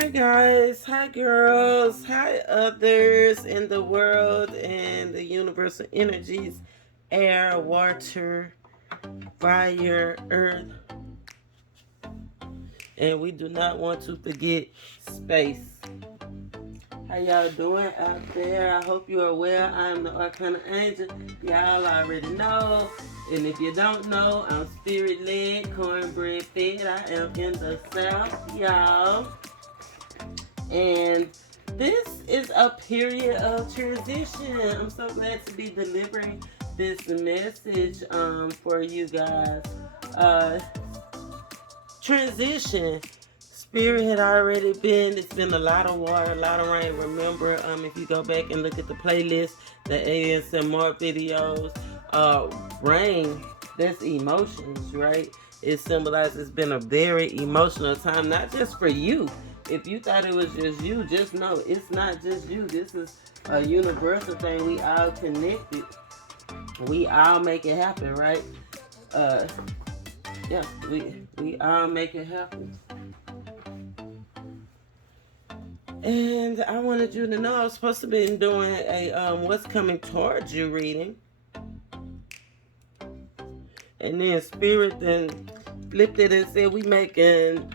Hi guys, hi girls, hi others in the world and the universal energies, air, water, fire, earth, and we do not want to forget space. How y'all doing out there? I hope you are well. I'm the ArcanaAngel. Y'all already know. And if you don't know, I'm spirit led, cornbread fed. I am in the South, y'all. And this is a period of transition. I'm so glad to be delivering this message for you guys. Uh, Transition. Spirit had already been, it's been a lot of water, a lot of rain. Remember, if you go back and look at the playlist, the ASMR videos, rain, that's emotions, right? It symbolizes it's been a very emotional time, not just for you. If you thought it was just you, just know it's not just you. This is a universal thing. We all connected. We all make it happen, right? Uh, yeah, we all make it happen. And I wanted you to know I was supposed to be doing a what's coming towards you reading. And then Spirit then flipped it and said we making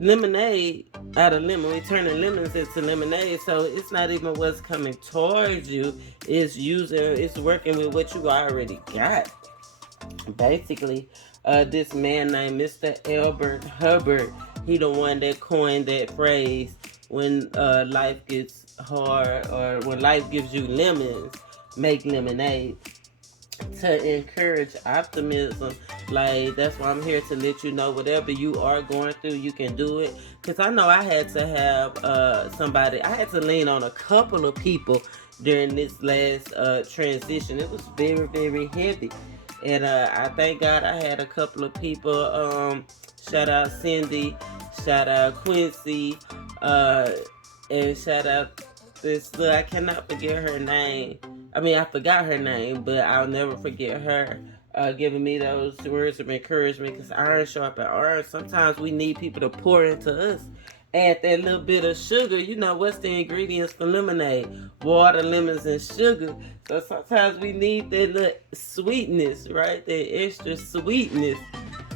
lemonade out of lemon. We turning lemons into lemonade. So it's not even what's coming towards you. It's working with what you already got. Basically, this man named Mr. Albert Hubbard, he the one that coined that phrase, when life gets hard or when life gives you lemons, make lemonade, to encourage optimism. Like, that's why I'm here to let you know whatever you are going through, you can do it. Because I know I had to have somebody, I had to lean on a couple of people during this last transition. It was very, very heavy. And I thank God I had a couple of people. Shout out Cindy, shout out Quincy, and shout out this. I cannot forget her name. I mean, I forgot her name, but I'll never forget her giving me those words of encouragement. Because iron sharpens iron. Sometimes we need people to pour into us. Add that little bit of sugar. You know, what's the ingredients for lemonade? Water, lemons, and sugar. So sometimes we need that little sweetness, right? That extra sweetness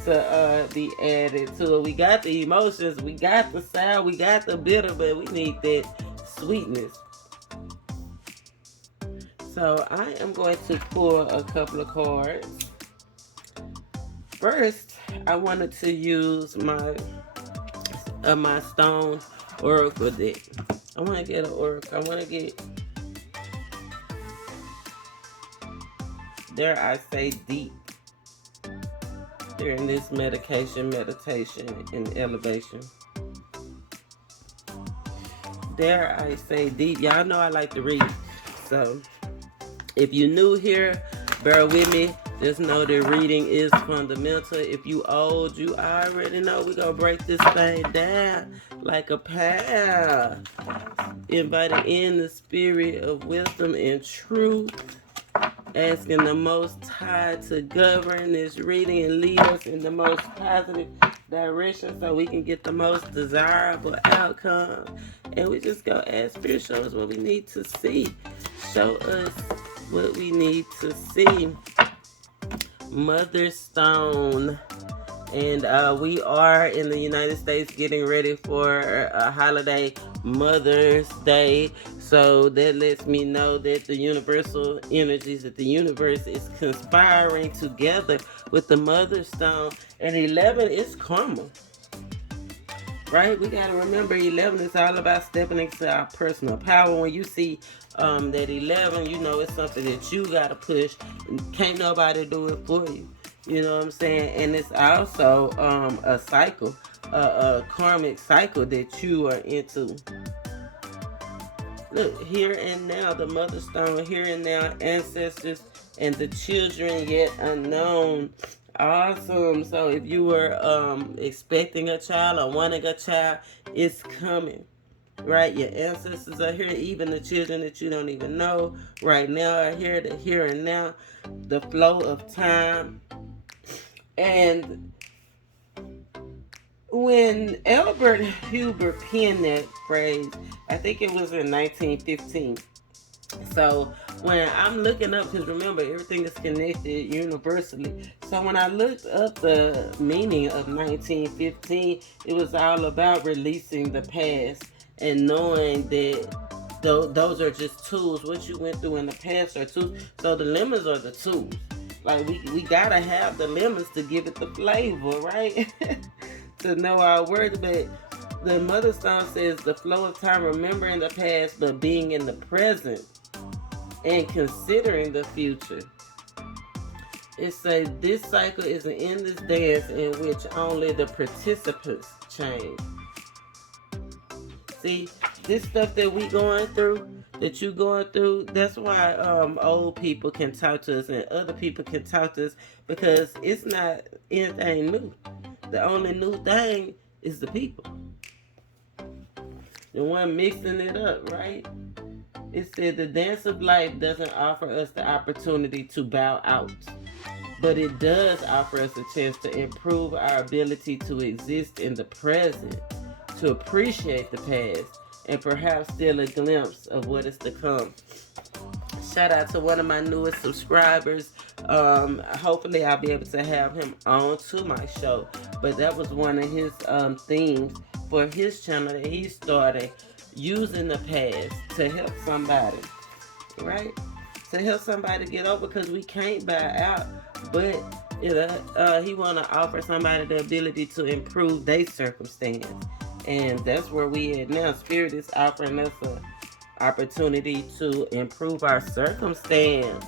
to be added to it. We got the emotions, we got the sour, we got the bitter, but we need that sweetness. So I am going to pull a couple of cards. First, I wanted to use my stone oracle deck. I want to get an oracle. I want to get, dare I say, deep during this meditation, and elevation. Dare I say deep. Y'all know I like to read. So if you're new here, bear with me. Just know that reading is fundamental. If you old, you already know we're going to break this thing down like a pal. Inviting in the spirit of wisdom and truth. Asking the Most High to govern this reading and lead us in the most positive direction so we can get the most desirable outcome. And we just go ask Spirit, show us what we need to see. Show us what we need to see. Mother Stone. And we are in the United States getting ready for a holiday, Mother's Day. So that lets me know that the universal energies, that the universe is conspiring together with the Mother Stone. And 11 is karma. Right? We got to remember 11 is all about stepping into our personal power. When you see that 11, you know it's something that you got to push. Can't nobody do it for you. You know what I'm saying? And it's also a cycle, a karmic cycle that you are into. Look, here and now, the Mother Stone, here and now, ancestors, and the children yet unknown. Awesome. So if you were expecting a child or wanting a child, it's coming. Right? Your ancestors are here. Even the children that you don't even know right now are here. The here and now. The flow of time. And when Albert Huber penned that phrase, I think it was in 1915. So when I'm looking up, because remember, everything is connected universally. So when I looked up the meaning of 1915, it was all about releasing the past and knowing that those are just tools. What you went through in the past are tools. So the lemons are the tools. Like we gotta have the lemons to give it the flavor, right? To know our words. But the Mother Stone says the flow of time, remembering the past, but being in the present and considering the future. It says this cycle is an endless dance in which only the participants change. See, this stuff that we going through, that you going through, that's why old people can talk to us and other people can talk to us, because it's not anything new. The only new thing is the people. The one mixing it up, right? It said the dance of life doesn't offer us the opportunity to bow out, but it does offer us a chance to improve our ability to exist in the present, to appreciate the past, and perhaps steal a glimpse of what is to come. Shout out to one of my newest subscribers. Hopefully I'll be able to have him on to my show. But that was one of his themes for his channel that he started, using the past to help somebody, right? To help somebody get over, because we can't buy out, but he want to offer somebody the ability to improve their circumstance. And that's where we at now. Spirit is offering us an opportunity to improve our circumstance.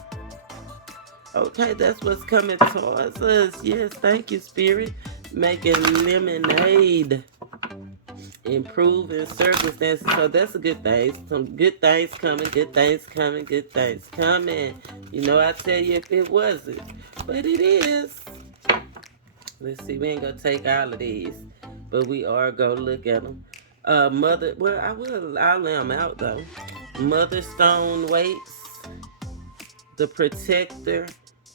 Okay, that's what's coming towards us. Yes, thank you, Spirit. Making lemonade. Improving circumstances. So that's a good thing. Some good things coming, good things coming, good things coming. You know, I tell you if it wasn't. But it is. Let's see, we ain't gonna take all of these, but we are gonna look at them. I'll lay them out though. Mother Stone waits, the Protector,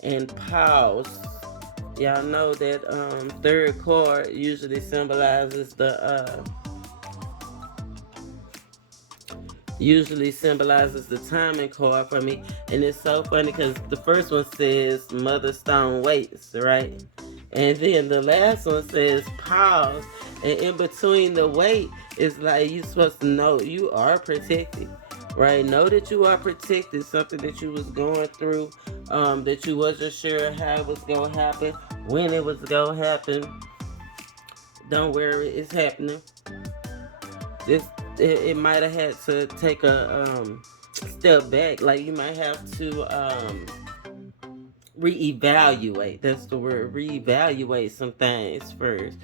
and Pause. Y'all know that third card usually symbolizes the timing card for me. And it's so funny because the first one says Mother Stone waits, right? And then the last one says pause. And in between the wait, it's like you're supposed to know you are protected, right? Know that you are protected. Something that you was going through, that you wasn't sure how it was going to happen, when it was going to happen. Don't worry, it's happening. It might have had to take a step back. Like you might have to reevaluate. That's the word. Reevaluate some things first,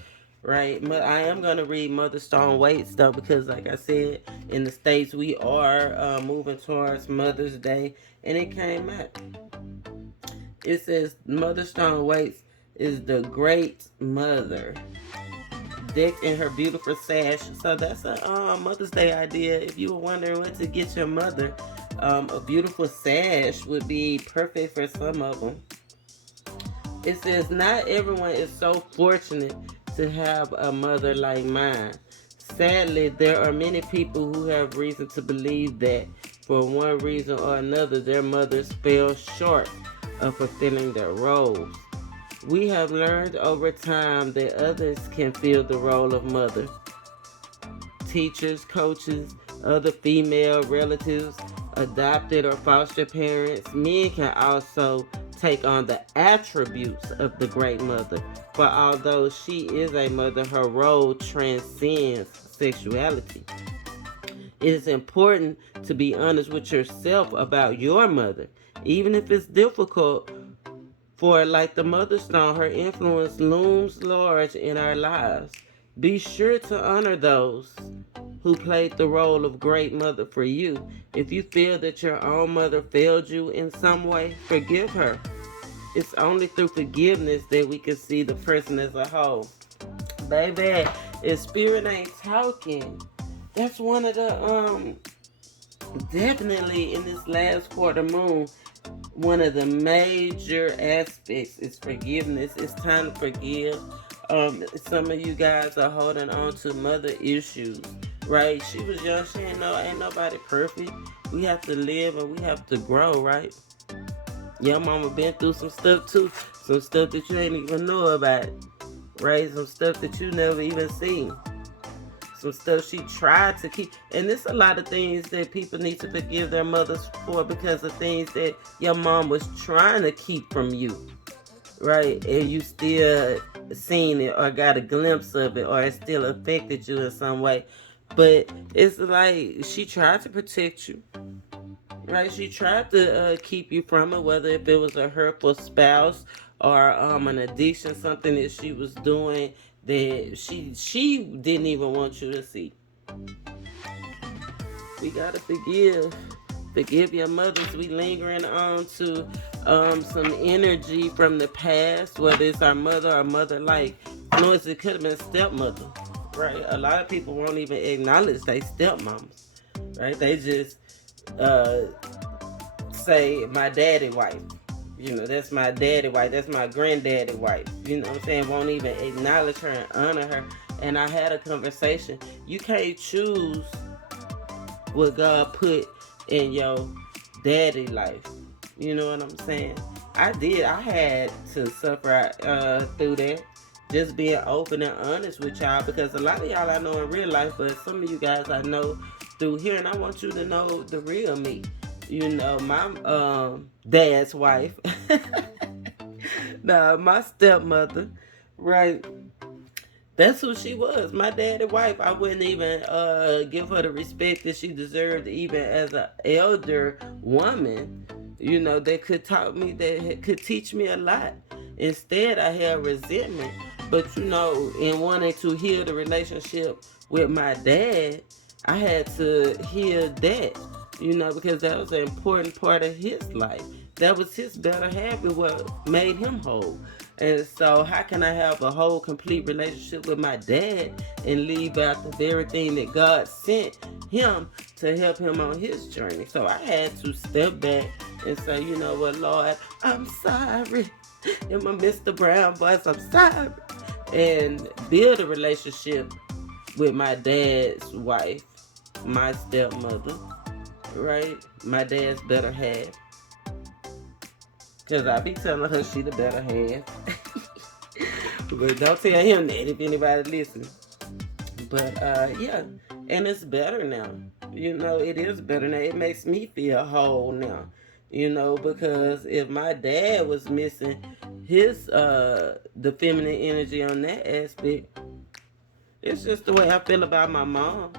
right? But I am gonna read Mother Stone waits though, because like I said, in the States we are moving towards Mother's Day, and it came out. It says Mother Stone waits is the great mother, decked in her beautiful sash. So that's a Mother's Day idea. If you were wondering what to get your mother, a beautiful sash would be perfect for some of them. It says not everyone is so fortunate to have a mother like mine. Sadly, there are many people who have reason to believe that for one reason or another their mothers fell short of fulfilling their roles. We have learned over time that others can fill the role of mother. Teachers, coaches, other female relatives, adopted or foster parents. Men can also take on the attributes of the great mother. For although she is a mother, her role transcends sexuality. It is important to be honest with yourself about your mother, even if it's difficult. For like the Mother Stone, her influence looms large in our lives. Be sure to honor those who played the role of great mother for you. If you feel that your own mother failed you in some way, forgive her. It's only through forgiveness that we can see the person as a whole. Baby, if spirit ain't talking, that's one of the, definitely in this last quarter moon, one of the major aspects is forgiveness. It's time to forgive. Some of you guys are holding on to mother issues, right? She was young. She ain't nobody perfect. We have to live and we have to grow, right? Your mama been through some stuff too. Some stuff that you ain't even know about, right? Some stuff that you never even seen. Some stuff she tried to keep. And there's a lot of things that people need to forgive their mothers for because of things that your mom was trying to keep from you, right? And you still seen it or got a glimpse of it or it still affected you in some way. But it's like she tried to protect you, right? She tried to keep you from it, whether if it was a hurtful spouse or an addiction, something that she was doing that she didn't even want you to see. We gotta forgive your mothers. We lingering on to some energy from the past, whether it's our mother or mother like influence. It could have been stepmother, right? A lot of people won't even acknowledge they stepmoms, right? They just say my daddy wife. You know, that's my daddy wife. That's my granddaddy wife. You know what I'm saying? Won't even acknowledge her and honor her. And I had a conversation. You can't choose what God put in your daddy life. You know what I'm saying? I did. I had to suffer through that. Just being open and honest with y'all, because a lot of y'all I know in real life, but some of you guys I know through here, and I want you to know the real me. You know, my dad's wife. Nah, my stepmother, right? That's who she was, my daddy wife. I wouldn't even give her the respect that she deserved, even as an elder woman. You know, that could taught me, that could teach me a lot. Instead, I had resentment. But you know, in wanting to heal the relationship with my dad, I had to heal that. You know, because that was an important part of his life. That was his better half and what made him whole. And so how can I have a whole, complete relationship with my dad and leave out the very thing that God sent him to help him on his journey? So I had to step back and say, you know what, Lord, I'm sorry. In my Mr. Brown voice, I'm sorry. And build a relationship with my dad's wife, my stepmother, right? My dad's better half. Because I be telling her she the better half. But don't tell him that if anybody listens. But yeah, and it's better now. You know, it is better now. It makes me feel whole now. You know, because if my dad was missing his the feminine energy on that aspect, it's just the way I feel about my mom,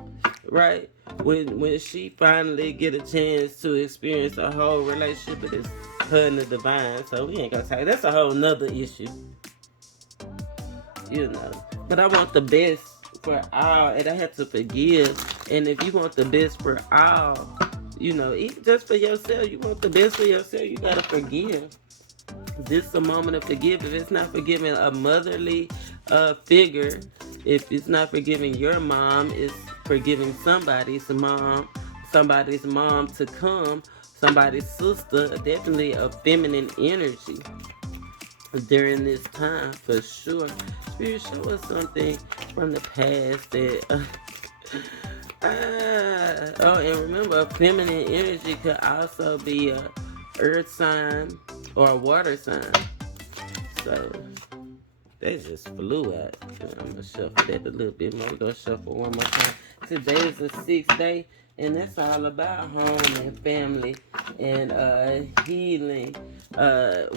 right? When she finally get a chance to experience a whole relationship with this her and the divine. So we ain't gonna talk. That's a whole nother issue. You know. But I want the best for all, and I have to forgive. And if you want the best for all, you know, even just for yourself, you want the best for yourself, you gotta forgive. This is a moment of forgive. If it's not forgiving a motherly figure, if it's not forgiving your mom, it's forgiving somebody's mom to come, somebody's sister, definitely a feminine energy during this time for sure. Spirit, show us something from the past that oh, and remember, a feminine energy could also be a earth sign or a water sign. So they just flew out. I'm gonna shuffle that a little bit more. We're gonna shuffle one more time. Today is the 6th day, and that's all about home and family and healing,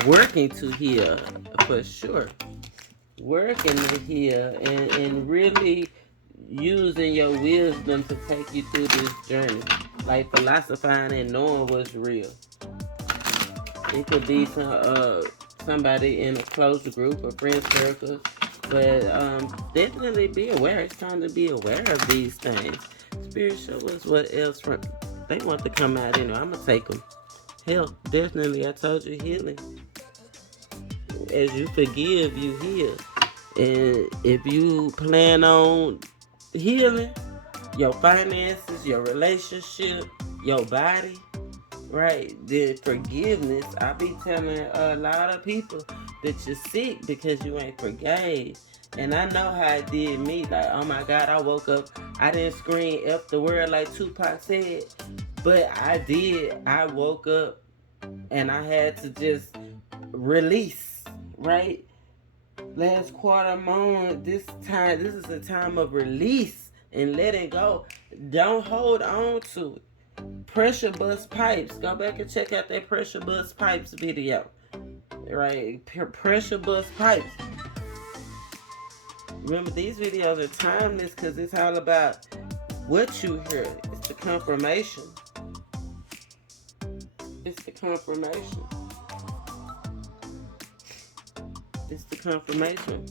working to heal for sure. Working to heal and really using your wisdom to take you through this journey. Like philosophizing and knowing what's real. It could be somebody in a close group or friend circle. But definitely be aware. It's time to be aware of these things. Spirit, show us what else they want to come out. You know, I'm going to take them. Health, definitely. I told you, healing. As you forgive, you heal. And if you plan on healing your finances, your relationship, your body, right, the forgiveness, I be telling a lot of people that you're sick because you ain't forgave. And I know how it did me. Like, oh my God, I woke up. I didn't scream F the word like Tupac said. But I did. I woke up and I had to just release, right? Last quarter moon, this is a time of release and letting go. Don't hold on to it. Pressure bust pipes. Go back and check out that pressure bust pipes video. Right? Pressure bust pipes. Remember, these videos are timeless because it's all about what you hear. It's the confirmation. It's the confirmation. It's the confirmation.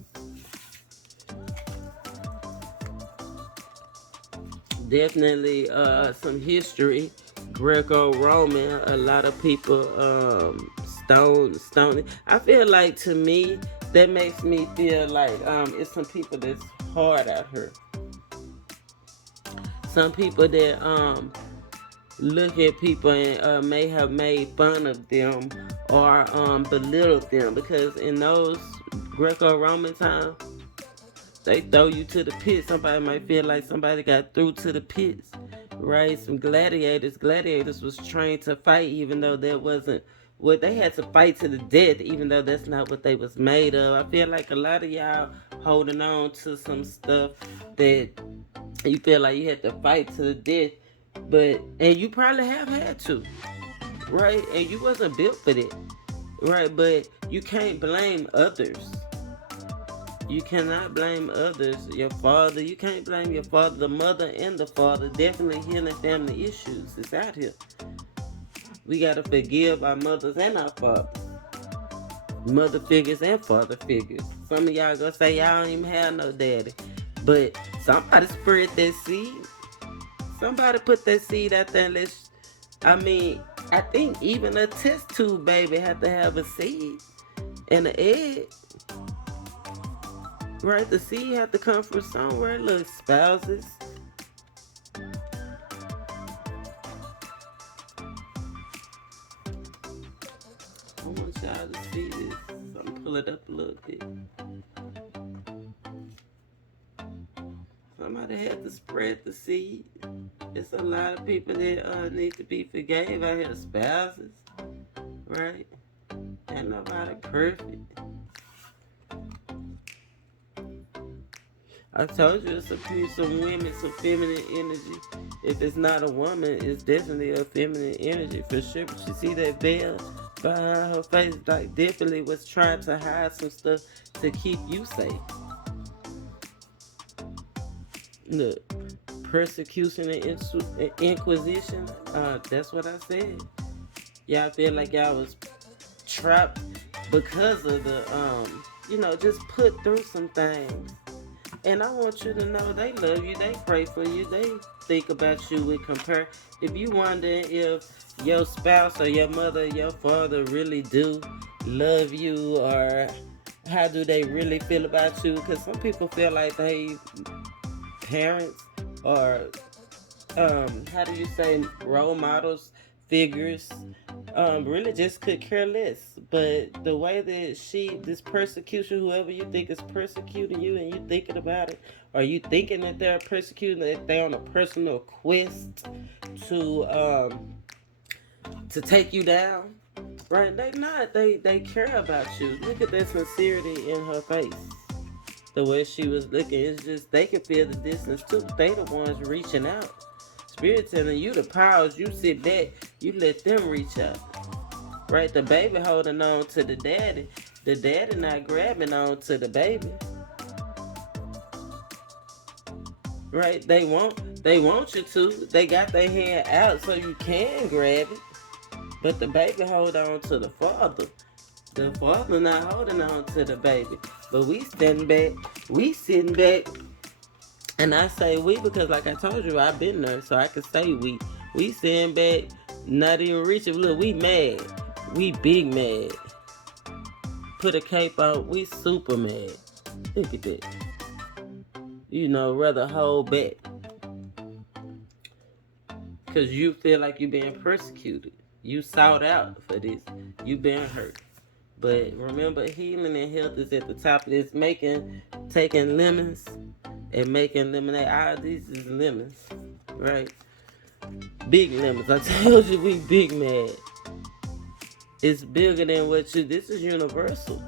Definitely some history. Greco-Roman. A lot of people stone. I feel like, to me, that makes me feel like it's some people that's hard out here. Some people that look at people and may have made fun of them or belittled them, because in those Greco-Roman times, they throw you to the pit. Somebody might feel like somebody got through to the pits, right? Some gladiators was trained to fight, even though that wasn't what they had to fight to the death, even though that's not what they was made of. I feel like a lot of y'all holding on to some stuff that you feel like you had to fight to the death, and you probably have had to, right? And you wasn't built for that, right? But you can't blame others. You cannot blame others. Your father, you can't blame your father, the mother and the father. Definitely healing family issues. It's out here. We gotta forgive our mothers and our fathers. Mother figures and father figures. Some of y'all gonna say y'all don't even have no daddy. But somebody spread that seed. Somebody put that seed out there and I think even a test tube baby had to have a seed and an egg. Right? The seed had to come from somewhere. Look, spouses. I want y'all to see this. So I'm pull it up a little bit. Somebody had to spread the seed. It's a lot of people that need to be forgave out here. Spouses, right? Ain't nobody perfect. I told you it's some women, some feminine energy. If it's not a woman, it's definitely a feminine energy for sure. But you see that veil behind her face, like definitely was trying to hide some stuff to keep you safe. Look, persecution and inquisition. That's what I said. Y'all feel like y'all was trapped because of the just put through some things. And I want you to know they love you, they pray for you, they think about you with compare. If you wonder if your spouse or your mother or your father really do love you, or how do they really feel about you, because some people feel like they parents or how do you say, role models, figures, really just could care less. But the way that this persecution, whoever you think is persecuting you, and you thinking about it, or you thinking that they're persecuting, that they're on a personal quest to take you down, right? They not. They care about you. Look at that sincerity in her face. The way she was looking, it's just they can feel the distance too. They the ones reaching out. Spirit telling you to pause, you sit back, you let them reach out. Right? The baby holding on to the daddy. The daddy not grabbing on to the baby. Right? They want you to. They got their hand out so you can grab it. But the baby hold on to the father. The father not holding on to the baby. But we sitting back. And I say we because, like I told you, I've been there, so I can say we. We sitting back, not even reaching. Look, we mad. We big mad. Put a cape on, we super mad. Look at that. Rather hold back. Because you feel like you're being persecuted. You sought out for this. You been hurt. But remember, healing and health is at the top of this. Taking lemons and making lemonade. All these is lemons, right? Big lemons. I told you we big mad. It's bigger than what you. This is universal,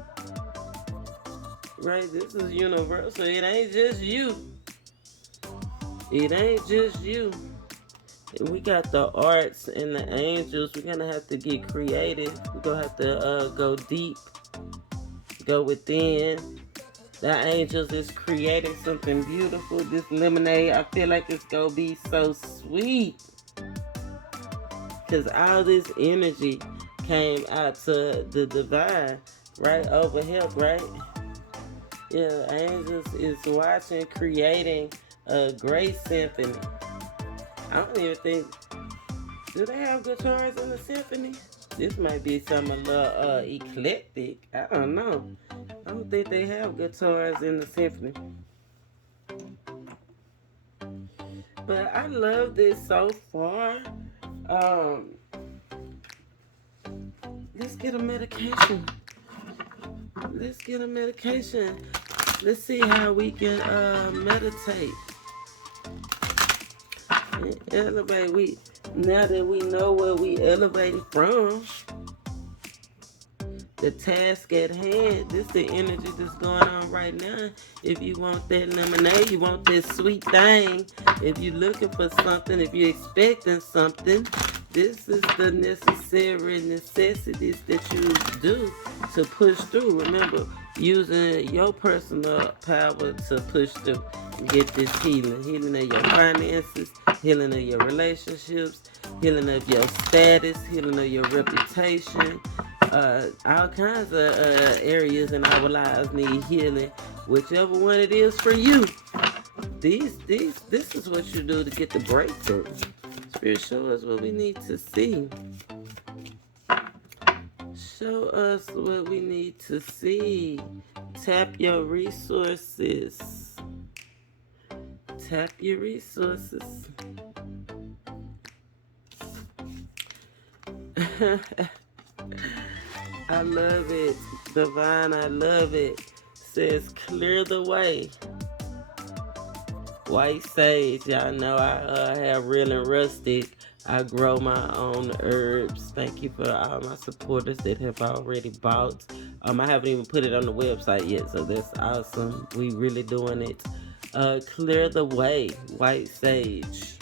right? This is universal. It ain't just you. It ain't just you. We got the arts and the angels. We're gonna have to get creative. We're gonna have to go deep, go within. The angels is creating something beautiful. This lemonade, I feel like it's gonna be so sweet, because all this energy came out to the divine, right? Over health, right? Yeah, angels is watching, creating a great symphony. I don't even think, do they have guitars in the symphony? This might be some a little eclectic. I don't know. I don't think they have guitars in the symphony. But I love this so far. Let's get a medication. Let's get a medication. Let's see how we can meditate. Elevate. Now that we know where we elevating from, the task at hand, this the energy that's going on right now. If you want that lemonade, you want that sweet thing, if you're looking for something, if you're expecting something, this is the necessary necessities that you do to push through. Remember, using your personal power to push through. Get this healing. Healing of your finances, healing of your relationships, healing of your status, healing of your reputation. All kinds of areas in our lives need healing. Whichever one it is for you. This is what you do to get the breakthrough. Spirit, show us what we need to see. Show us what we need to see. Tap your resources. Tap your resources. I love it. Divine, I love it. Says clear the way. White sage. Y'all know I have real and rustic. I grow my own herbs. Thank you for all my supporters that have already bought. I haven't even put it on the website yet, so that's awesome. We really doing it. Clear the way. White sage.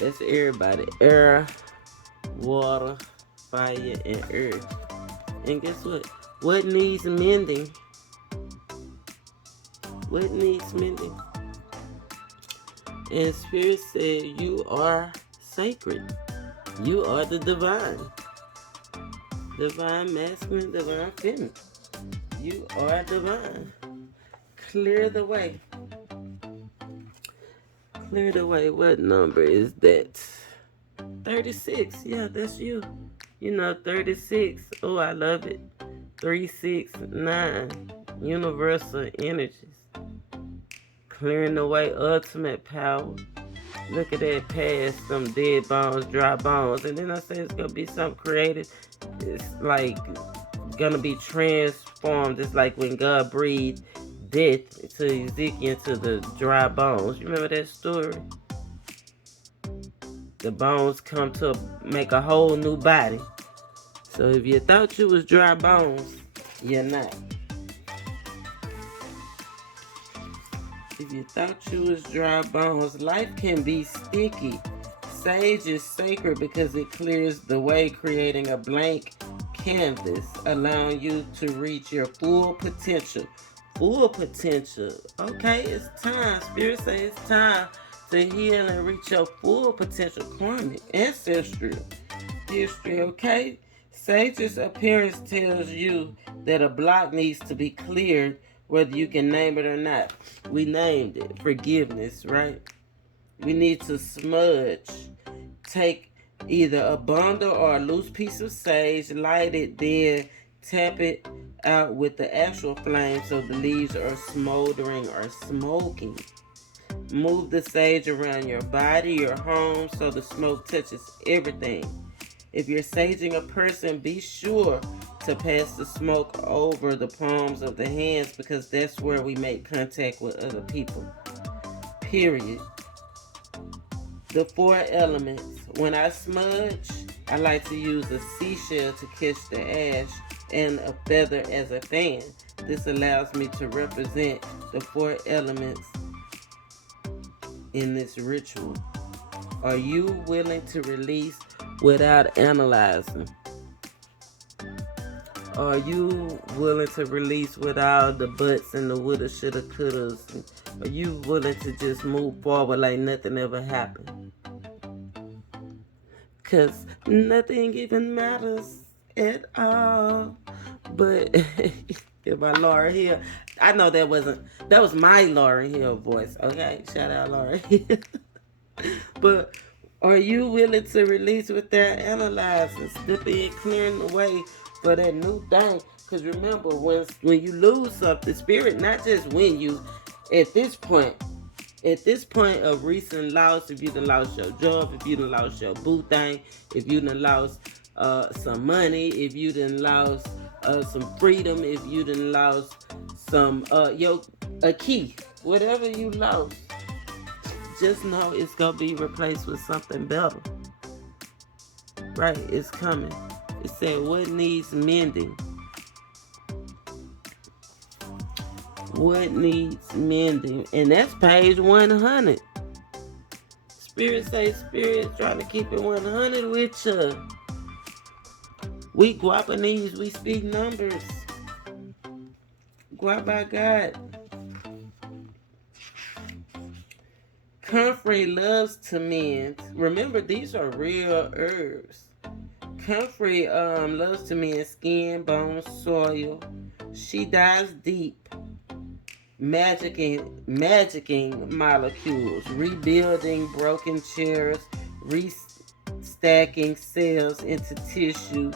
That's everybody. Air, water, fire, and earth. And guess what? What needs mending? What needs mending? And Spirit said, you are sacred. You are the divine. Divine masculine, divine feminine. You are divine. Clear the way. Clear the way. What number is that? 36. Yeah, that's you. You know, 36. Oh, I love it. 369. Universal energies. Clearing the way, ultimate power. Look at that, past some dead bones, dry bones. And then I say it's going to be something creative. It's like going to be transformed. It's like when God breathed death to Ezekiel into the dry bones. You remember that story? The bones come to make a whole new body. So if you thought you was dry bones, you're not. If you thought you was dry bones, life can be sticky. Sage is sacred because it clears the way, creating a blank canvas, allowing you to reach your full potential. Full potential. Okay, it's time. Spirit says it's time to heal and reach your full potential. Karmic, ancestral history, okay? Sage's appearance tells you that a block needs to be cleared, whether you can name it or not. We named it. Forgiveness, right? We need to smudge. Take either a bundle or a loose piece of sage, light it, then tap it out with the actual flame so the leaves are smoldering or smoking. Move the sage around your body, your home, so the smoke touches everything. If you're saging a person, be sure to pass the smoke over the palms of the hands, because that's where we make contact with other people. Period. The 4 elements. When I smudge, I like to use a seashell to catch the ash and a feather as a fan. This allows me to represent the 4 elements in this ritual. Are you willing to release without analyzing? Are you willing to release without the buts and the woulda, shoulda, couldas? Are you willing to just move forward like nothing ever happened? Because nothing even matters at all. But if my Laura Hill, I know that was my Laura Hill voice, okay? Shout out Laura Hill. But are you willing to release without analyzing, stepping and clearing the way for that new thing? Because remember, when you lose something, spirit, not just when you, at this point of recent loss, if you done lost your job, if you done lost your boo thing, if you done lost some money, if you done lost some freedom, if you done lost some a key, whatever you lost, just know it's gonna be replaced with something better. Right, it's coming. It said, what needs mending? What needs mending? And that's page 100. Spirit say spirit trying to keep it 100 with you. We Guapanese, we speak numbers. Guapa God. Comfrey loves to mend. Remember, these are real herbs. Comfrey loves to mend skin, bones, soil. She dives deep, magicking molecules, rebuilding broken chairs, restacking cells into tissue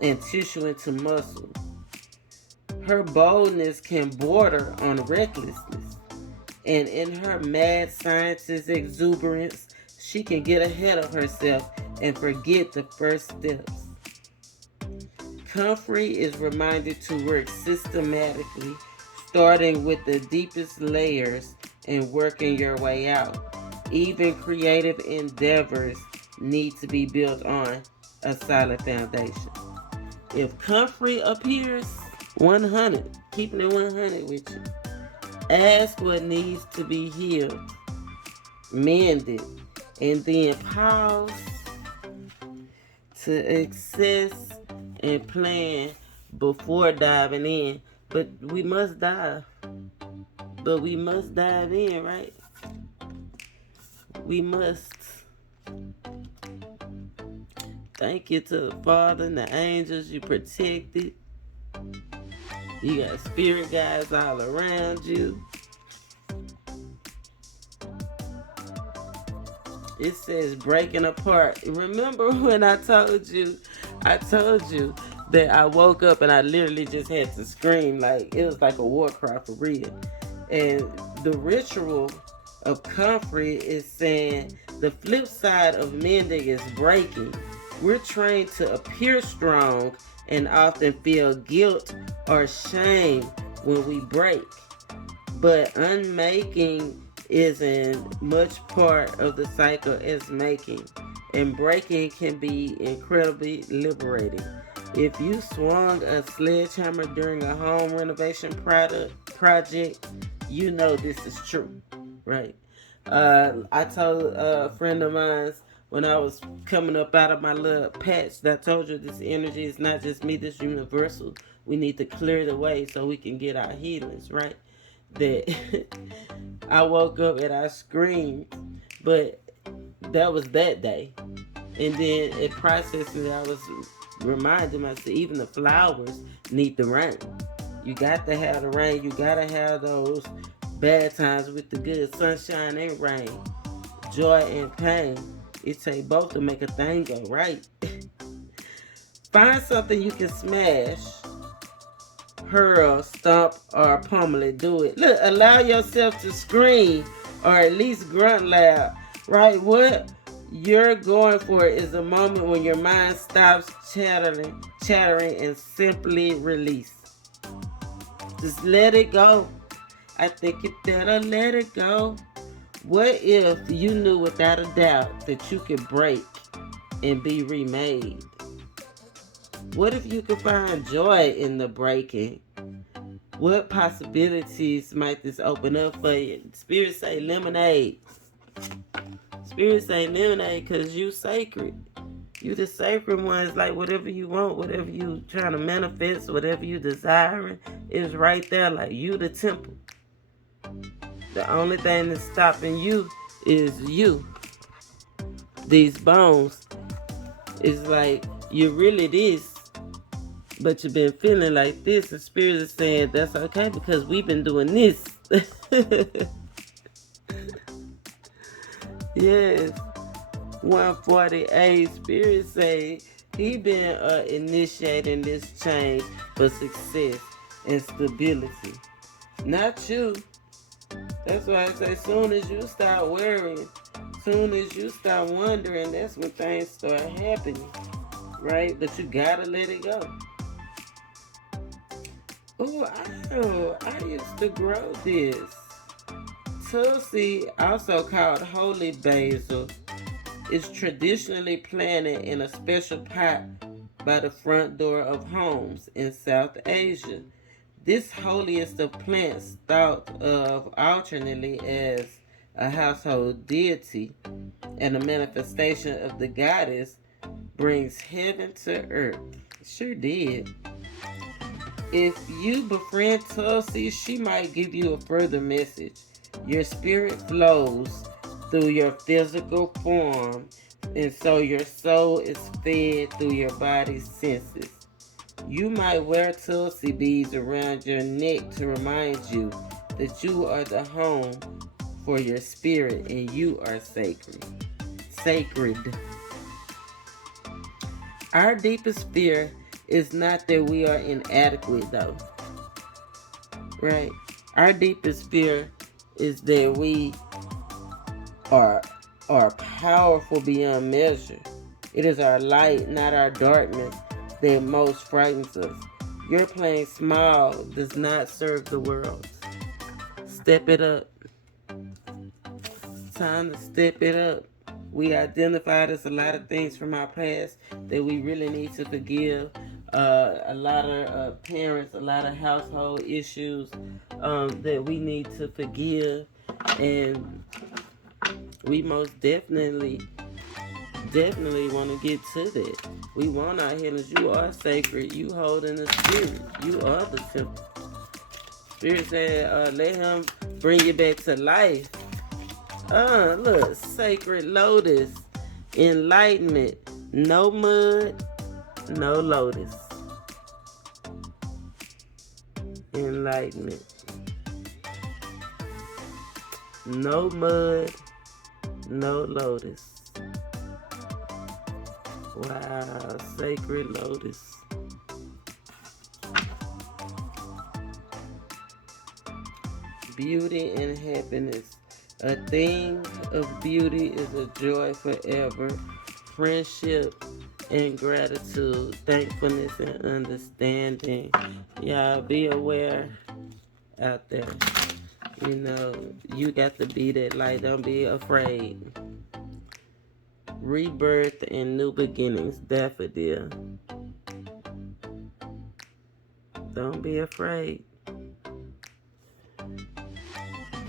and tissue into muscle. Her boldness can border on recklessness, and in her mad scientist exuberance, she can get ahead of herself and forget the first steps. Comfrey is reminded to work systematically, starting with the deepest layers and working your way out. Even creative endeavors need to be built on a solid foundation. If comfrey appears, 100, keeping it 100 with you. Ask what needs to be healed, mended, and then pause to access and plan before diving in. But we must dive. But we must dive in, right? We must. Thank you to the Father and the angels. You protected. You got spirit guides all around you. It says breaking apart. Remember when I told you that I woke up and I literally just had to scream, like it was like a war cry for real. And the ritual of comfrey is saying the flip side of mending is breaking. We're trained to appear strong and often feel guilt or shame when we break. But unmaking isn't much part of the cycle as making, and breaking can be incredibly liberating. If you swung a sledgehammer during a home renovation project, you know this is true, right? I told a friend of mine when I was coming up out of my little patch that I told you this energy is not just me, this universal. We need to clear the way so we can get our healings, right? That I woke up and I screamed, but that was that day. And then it processing it, I was reminding myself, even the flowers need the rain. You got to have the rain. You got to have those bad times with the good sunshine and rain, joy and pain. It take both to make a thing go right. Find something you can smash, hurl, stomp, or pummel it. Do it. Look, allow yourself to scream or at least grunt loud. Right? you're going for is a moment when your mind stops chattering, and simply release. Just let it go. I think you better let it go. What if you knew without a doubt that you could break and be remade? What if you could find joy in the breaking? What possibilities might this open up for you? Spirit say lemonade. Spirit say lemonade because you sacred. You the sacred ones, like whatever you want, whatever you trying to manifest, whatever you desiring is right there. Like you the temple. The only thing that's stopping you is you. These bones is like you really this, but you've been feeling like this, and Spirit is saying that's okay because we've been doing this. Yes. 148 Spirit say he been initiating this change for success and stability. Not you. That's why I say soon as you start worrying, soon as you start wondering, that's when things start happening. Right? But you gotta let it go. I used to grow this. Tulsi, also called holy basil, is traditionally planted in a special pot by the front door of homes in South Asia. This holiest of plants, thought of alternately as a household deity and a manifestation of the goddess, brings heaven to earth. Sure did. If you befriend Tulsi, she might give you a further message. Your spirit flows through your physical form, and so your soul is fed through your body's senses. You might wear Tulsi beads around your neck to remind you that you are the home for your spirit and you are sacred. Sacred. Our deepest fear is not that we are inadequate, though. Right? Our deepest fear is that we are powerful beyond measure. It is our light, not our darkness, that most frightens us. Your playing small does not serve the world. Step it up. It's time to step it up. We identified as a lot of things from our past that we really need to forgive. A lot of parents, a lot of household issues that we need to forgive. And we most definitely want to get to that. We want our healings. You are sacred. You holding the spirit. You are the temple. Spirit said, let him bring you back to life. Look, sacred lotus, enlightenment, no mud, no lotus. Enlightenment. No mud, no lotus. Wow, sacred lotus. Beauty and happiness. A thing of beauty is a joy forever. Friendship and gratitude, thankfulness and understanding. Y'all be aware out there. You know, you got to be that light. Don't be afraid. Rebirth and new beginnings, daffodil. Don't be afraid.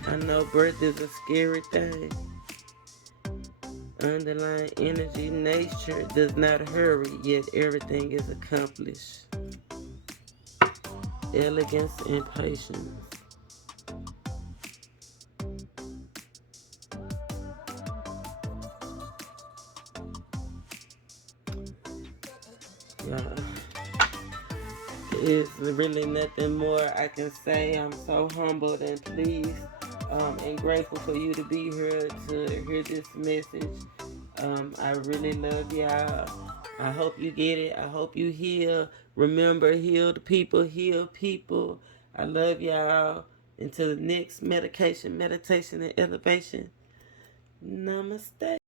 I know birth is a scary thing. Underlying energy, nature does not hurry, yet everything is accomplished. Elegance and patience. Yeah. It's really nothing more I can say. I'm so humbled and pleased and grateful for you to be here to hear this message. I really love y'all. I hope you get it. I hope you heal. Remember, healed people heal people. I love y'all. Until the next meditation, and elevation. Namaste.